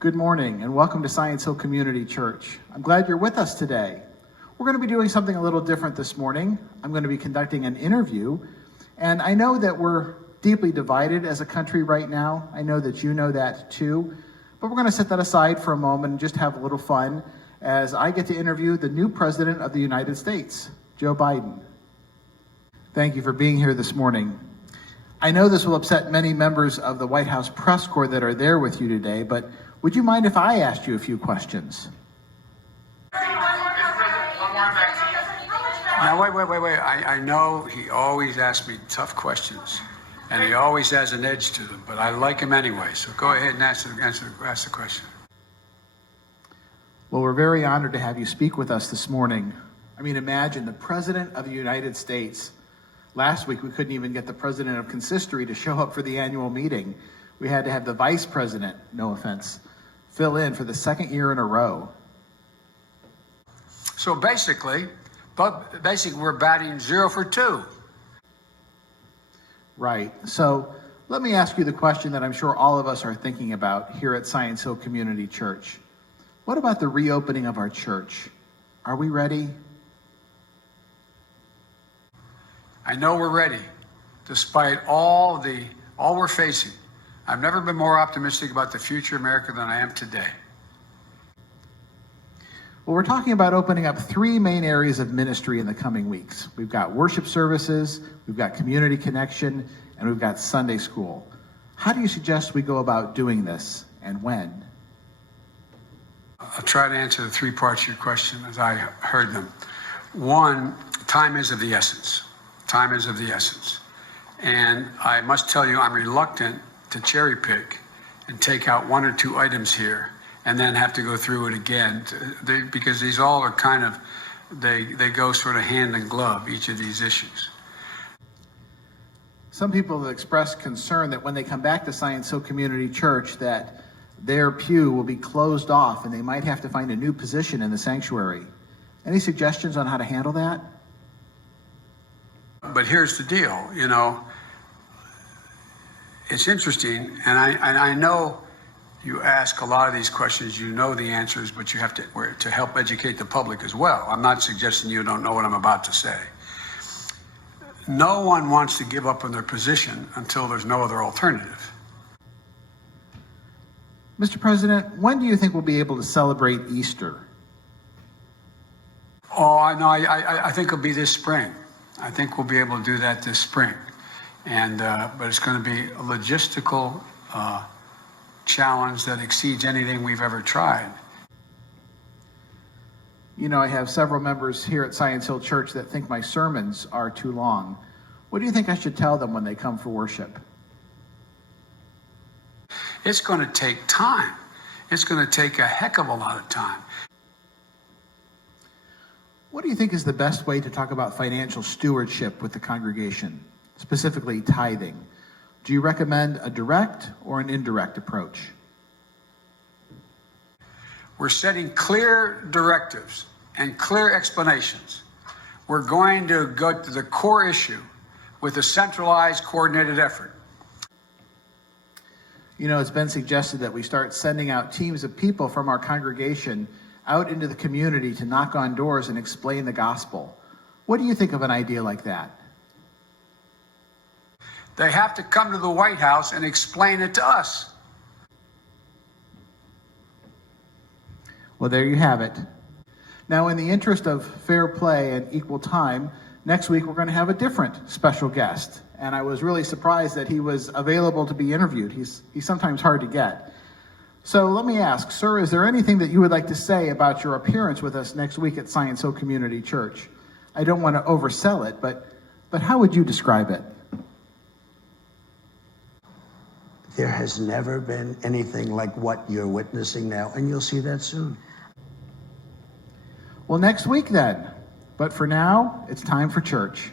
Good morning and welcome to Science Hill Community Church. I'm glad you're with us today. We're going to be doing something a little different this morning. I'm going to be conducting an interview, and I know that we're deeply divided as a country right now. I know that you know that too, but we're going to set that aside for a moment and just have a little fun as I get to interview the new President of the United States, Joe Biden. Thank you for being here this morning. I know this will upset many members of the White House press corps that are there with you today, but would you mind if I asked you a few questions? Now, wait. I know he always asks me tough questions, and he always has an edge to them, but I like him anyway, so go ahead and ask the question. Well, we're very honored to have you speak with us this morning. I mean, imagine the President of the United States. Last week, we couldn't even get the President of Consistory to show up for the annual meeting. We had to have the Vice President, no offense, fill in for the second year in a row. So basically, we're batting 0 for 2. Right. So let me ask you the question that I'm sure all of us are thinking about here at Science Hill Community Church. What about the reopening of our church? Are we ready? I know we're ready, despite all we're facing. I've never been more optimistic about the future of America than I am today. Well, we're talking about opening up 3 main areas of ministry in the coming weeks. We've got worship services, we've got community connection, and we've got Sunday school. How do you suggest we go about doing this, and when? I'll try to answer the 3 parts of your question as I heard them. 1, time is of the essence. Time is of the essence. And I must tell you, I'm reluctant to cherry pick and take out 1 or 2 items here and then have to go through it again because these all are kind of, they go sort of hand in glove, each of these issues. Some people have expressed concern that when they come back to Science Hill Community Church that their pew will be closed off and they might have to find a new position in the sanctuary. Any suggestions on how to handle that? But here's the deal, it's interesting, and I know you ask a lot of these questions, you know the answers, but you have to help educate the public as well. I'm not suggesting you don't know what I'm about to say. No one wants to give up on their position until there's no other alternative. Mr. President, when do you think we'll be able to celebrate Easter? Oh, I know. I think it'll be this spring. I think we'll be able to do that this spring. But it's going to be a logistical challenge that exceeds anything we've ever tried. You know, I have several members here at Science Hill Church that think my sermons are too long. What do you think I should tell them when they come for worship? It's going to take time. It's going to take a heck of a lot of time. What do you think is the best way to talk about financial stewardship with the congregation, specifically tithing? Do you recommend a direct or an indirect approach? We're setting clear directives and clear explanations. We're going to go to the core issue with a centralized, coordinated effort. You know, it's been suggested that we start sending out teams of people from our congregation out into the community to knock on doors and explain the gospel. What do you think of an idea like that? They have to come to the White House and explain it to us. Well, there you have it. Now, in the interest of fair play and equal time, next week we're going to have a different special guest. And I was really surprised that he was available to be interviewed. He's sometimes hard to get. So let me ask, sir, is there anything that you would like to say about your appearance with us next week at Science Hill Community Church? I don't want to oversell it, but how would you describe it? There has never been anything like what you're witnessing now, and you'll see that soon. Well, next week then. But for now, it's time for church.